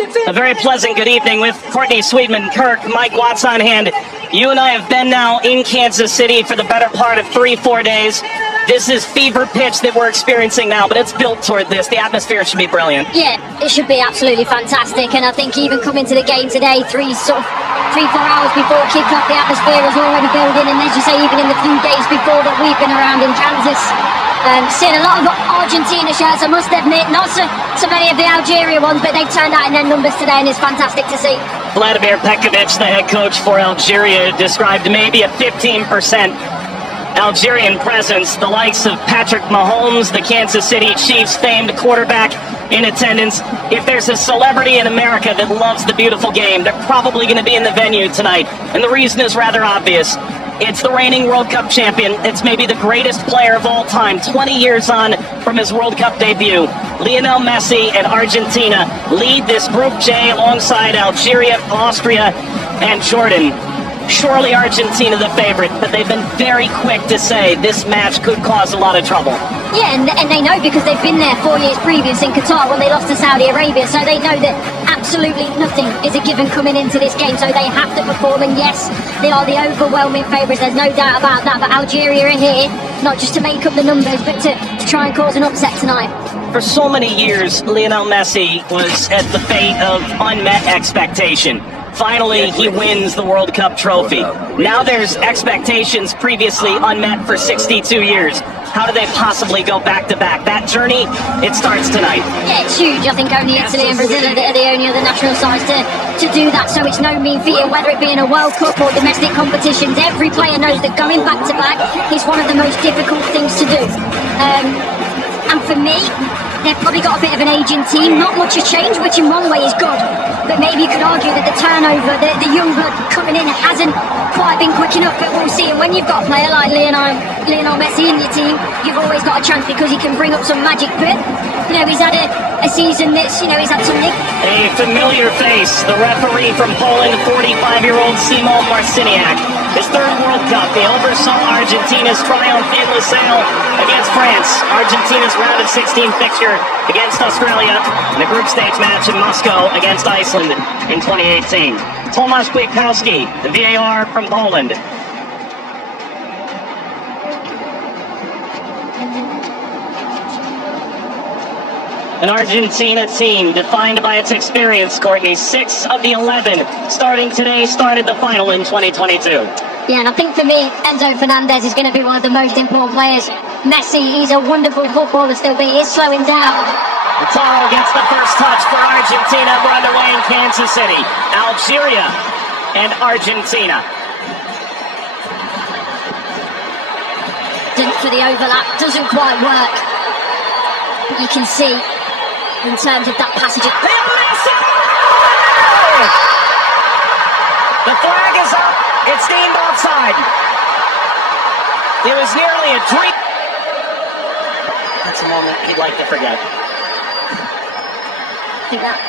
A very pleasant good evening with Courtney Sweetman, Kirk, Mike Watts on hand. You and I have been now in Kansas City for the better part of 3-4 days. This is fever pitch that we're experiencing now, but it's built toward this. The atmosphere should be brilliant. Yeah, it should be absolutely fantastic. And I think even coming to the game today, 3-4 hours before kickoff, the atmosphere is already building. And as you say, even in the few days before that we've been around in Kansas, seeing a lot of Argentina shirts, I must admit, not so many of the Algeria ones, but they've turned out in their numbers today, and it's fantastic to see. Vladimir Pekovic, the head coach for Algeria, described maybe a 15% Algerian presence. The likes of Patrick Mahomes, the Kansas City Chiefs famed quarterback, in attendance. If there's a celebrity in America that loves the beautiful game, they're probably going to be in the venue tonight. And the reason is rather obvious. It's the reigning World Cup champion. It's maybe the greatest player of all time, 20 years on from his World Cup debut. Lionel Messi and Argentina lead this Group J alongside Algeria, Austria, and Jordan. Surely Argentina the favorite, but they've been very quick to say this match could cause a lot of trouble. Yeah, and they know because they've been there 4 years previous in Qatar when they lost to Saudi Arabia, so they know that absolutely nothing is a given coming into this game, so they have to perform, and yes, they are the overwhelming favourites, there's no doubt about that, but Algeria are here, not just to make up the numbers, but to try and cause an upset tonight. For so many years, Lionel Messi was at the fate of unmet expectation. Finally, he wins the World Cup trophy. Now there's expectations previously unmet for 62 years. How do they possibly go back-to-back? That journey, it starts tonight. Yeah, it's huge. I think only Italy and Brazil are the only other national sides to do that, so it's no mean feat, whether it be in a World Cup or domestic competitions. Every player knows that going back-to-back is one of the most difficult things to do. And for me, they've probably got a bit of an aging team. Not much has changed, which in one way is good. But maybe you could argue that the turnover, the young blood coming in hasn't quite been quick enough, but we'll see. And when you've got a player like Lionel Messi in your team, you've always got a chance because he can bring up some magic. But, he's had a season that's, he's had something. A familiar face, the referee from Poland, 45-year-old Simon Marciniak. His third World Cup, he oversaw Argentina's triumph in Lusail against France. Argentina's round of 16 fixture against Australia, and a group stage match in Moscow against Iceland in 2018. Tomasz Kwiatkowski, the VAR from Poland. An Argentina team defined by its experience, Courtney. 6 of the 11 starting today started the final in 2022. Yeah, and I think for me, Enzo Fernandez is going to be one of the most important players. Messi, he's a wonderful footballer still, but he is slowing down. Lautaro gets the first touch for Argentina. We're underway in Kansas City. Algeria and Argentina. For the overlap, doesn't quite work. But you can see, in terms of that passage of... The flag is up. It's deemed offside. It was nearly a dream. That's a moment he'd like to forget. I think that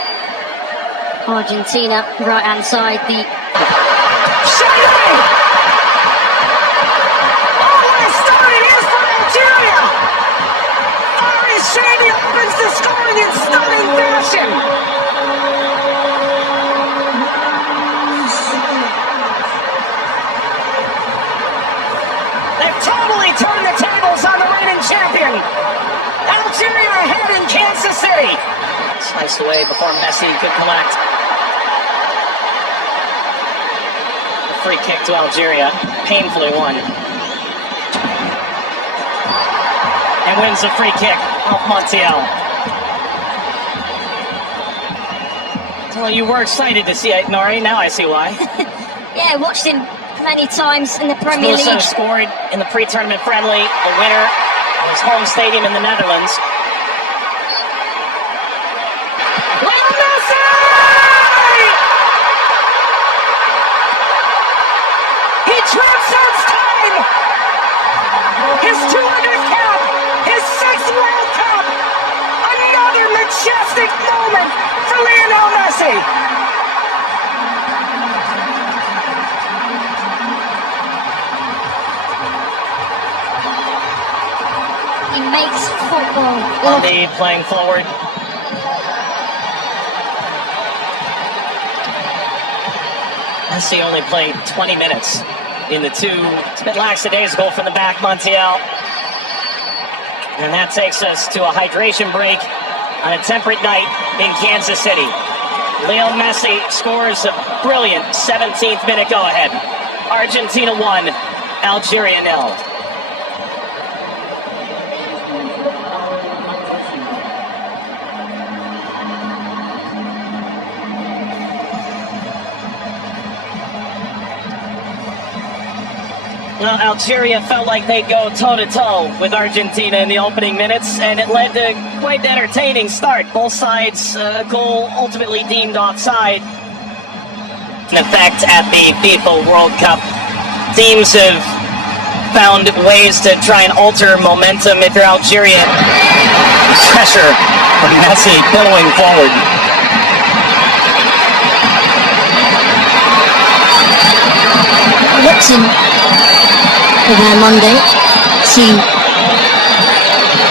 Argentina, right-hand side, the... Shady opens the scoring in stunning fashion. They've totally turned the tables on the reigning champion. Algeria ahead in Kansas City. Sliced away before Messi could collect. A free kick to Algeria, painfully won. And wins the free kick off Montiel. Well, you were excited to see it, Nori. Now I see why. Yeah, I watched him many times in the Premier League. Scored in the pre-tournament friendly, a winner in his home stadium in the Netherlands. Lionel Messi! He transcends time! His 200th cap! His 6th World Cup! Another majestic moment for Lionel Messi! He makes football. Indeed, playing forward. Messi only played 20 minutes in the two. It's been lackadaisical from the back, Montiel. And that takes us to a hydration break on a temperate night in Kansas City. Lionel Messi scores a brilliant 17th minute go-ahead. Argentina 1, Algeria 0. Well, Algeria felt like they'd go toe-to-toe with Argentina in the opening minutes, and it led to quite an entertaining start. Both sides, goal ultimately deemed offside. In effect, at the FIFA World Cup, teams have found ways to try and alter momentum. If you're Algeria, pressure from Messi billowing forward. Watson with Monday seem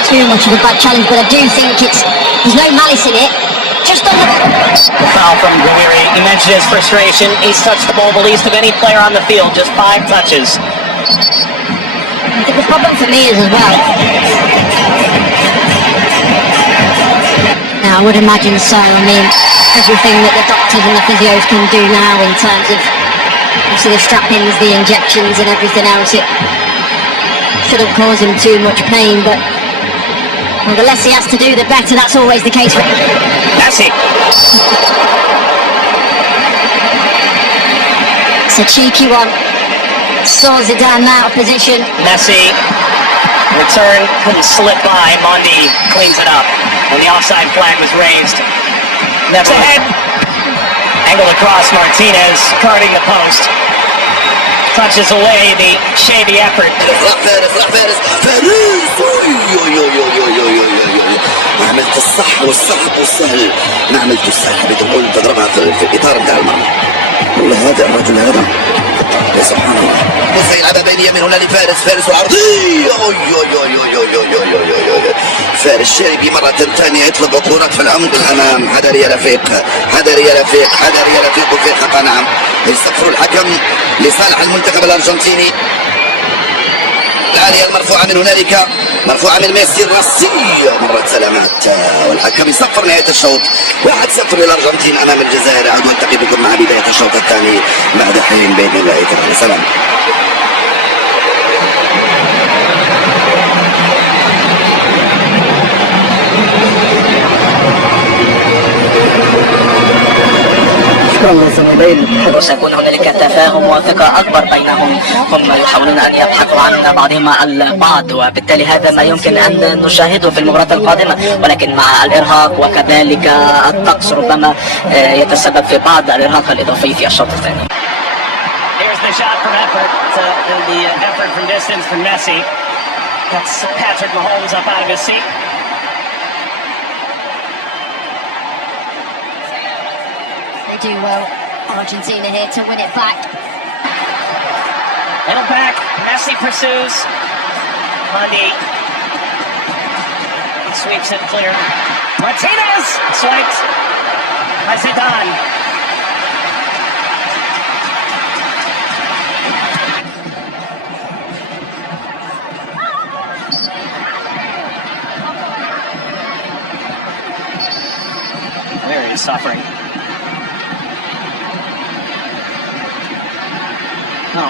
too much of a bad challenge, but I do think there's no malice in it. Just on the foul from Guiri. He mentioned his frustration. He's touched the ball the least of any player on the field, just 5 touches. I think the problem for me is as well. Now I would imagine so. I mean, everything that the doctors and the physios can do now in terms of obviously the strap-ins, the injections and everything else, it shouldn't cause him too much pain, but well, the less he has to do, the better. That's always the case for him. Messi. It's a cheeky one. Saw Zidane out of position. Messi, return couldn't slip by. Mondi cleans it up, and the offside flag was raised. Never ahead. Angled across, Martinez carding the post. Touches away the shady effort. ما عملت الصح والصعب والسهل، ما عملت السهل بتقول تضربها في الاطار بتاع المرمى. والله هذا الرجل هذا يا سبحان الله. بص يلعبها بين يمين هنا لفارس، فارس وعرضيه. فارس شاربي مرة ثانية يطلب كرات في العمق الأمام. حذر يا رفيق، حذر يا رفيق، حذر يا رفيق. وفي خطأ نعم يستغفر الحكم لصالح المنتخب الأرجنتيني. العالية المرفوعة من هنالك، مرفوعة من ميسي الراسية. مرت سلامات والحكم يصفر نهاية الشوط. 1-0 للأرجنتين أمام الجزائر. أعود ألتقي بكم مع بداية الشوط الثاني بعد حين بإذن الله تعالى. سلام. وسيكون هنالك تفاهم وثقة أكبر بينهم. هم يحاولون أن يضحكوا عن بعضهم البعض، وبالتالي هذا ما يمكن أن نشاهده في المباراة القادمة، ولكن مع الإرهاق وكذلك الطقس ربما يتسبب في بعض الإرهاق الإضافي في الشوط الثاني. Here's the shot from effort, the effort from distance from Messi. That's Patrick Mahomes up out of his seat. They do well, Argentina here to win it back. Middle back, Messi pursues. Mondi sweeps it clear. Martinez swiped by Zidane. There he is suffering.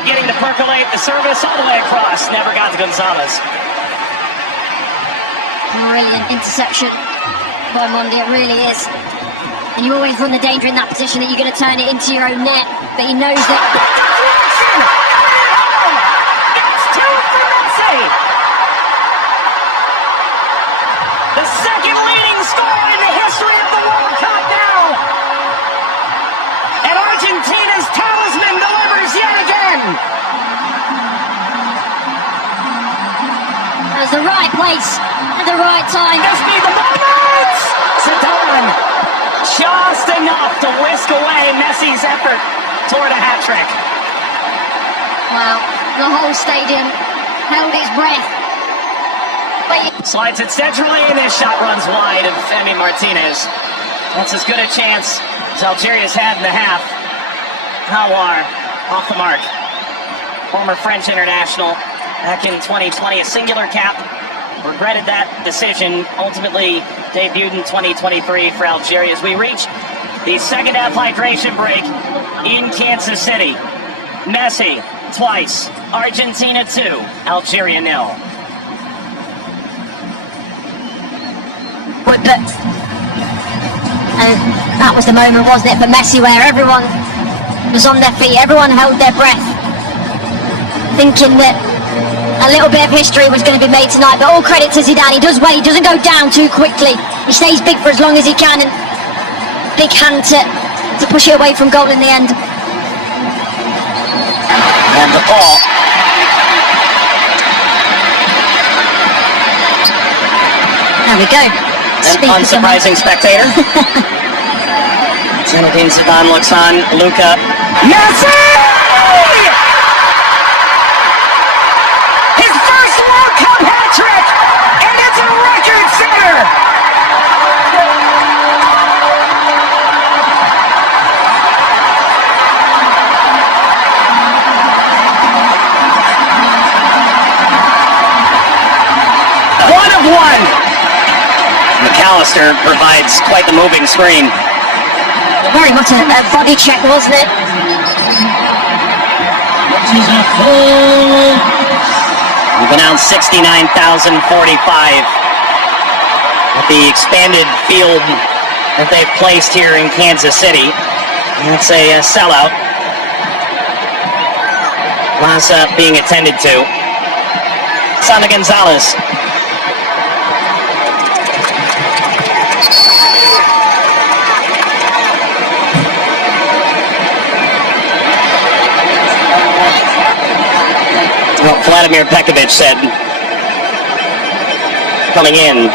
Getting to percolate the service all the way across. Never got to Gonzalez. Brilliant interception by Mondi, it really is. And you always run the danger in that position that you're going to turn it into your own net, but he knows that. It's 2 for Messi. The second leading scorer in the history of the World Cup now. And Argentina's talisman delivers yet again. That was the right place at the right time. Just be the moment! Zidane, just enough to whisk away Messi's effort toward a hat-trick. Wow, the whole stadium held its breath. Slides it centrally, and this shot runs wide of Femi Martinez. That's as good a chance as Algeria's had in the half. Hawar off the mark. Former French international back in 2020, a singular cap. Regretted that decision. Ultimately debuted in 2023 for Algeria as we reach the second half hydration break in Kansas City. Messi twice. Argentina 2. Algeria 0. And that was the moment, wasn't it, for Messi, where everyone was on their feet, everyone held their breath, thinking that a little bit of history was going to be made tonight. But all credit to Zidane, he does wait, he doesn't go down too quickly, he stays big for as long as he can, and big hand to push it away from goal in the end. And the ball. There we go. An unsurprising spectator. Zinedine Zidane looks on. Luka. Messi! His first World Cup hat-trick! And it's a record setter! One of one! McAllister provides quite the moving screen. Very much a body check, wasn't it? We've announced 69,045 at the expanded field that they've placed here in Kansas City. That's a sellout. Plaza being attended to. Sana Gonzalez. Well, Vladimir Pekovic said, coming in.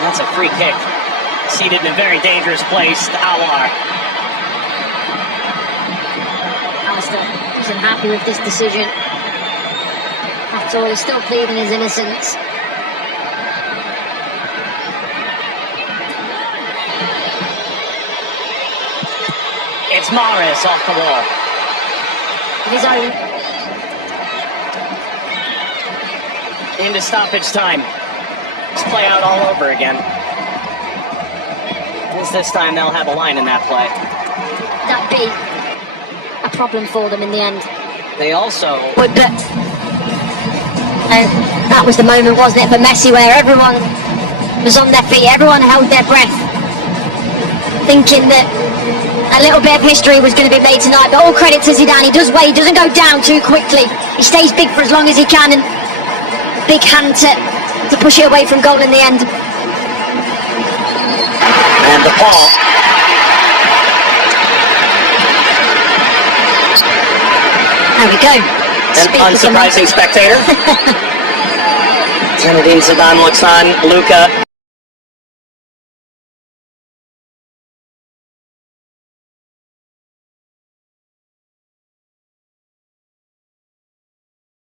That's a free kick. Seated in a very dangerous place, Hawar. Alistair isn't happy with this decision. After all, he's still pleading his innocence. It's Mahrez off the wall. His own. Into stoppage time. Let's play out all over again. This time they'll have a line in that play. That'd be a problem for them in the end. They also... And that was the moment, wasn't it, for Messi, where everyone was on their feet, everyone held their breath, thinking that a little bit of history was going to be made tonight. But all credit to Zidane, he does wait, he doesn't go down too quickly, he stays big for as long as he can, and big hand to push it away from goal in the end. And the ball. There we go. An unsurprising spectator. Zinedine Zidane looks on. Luka.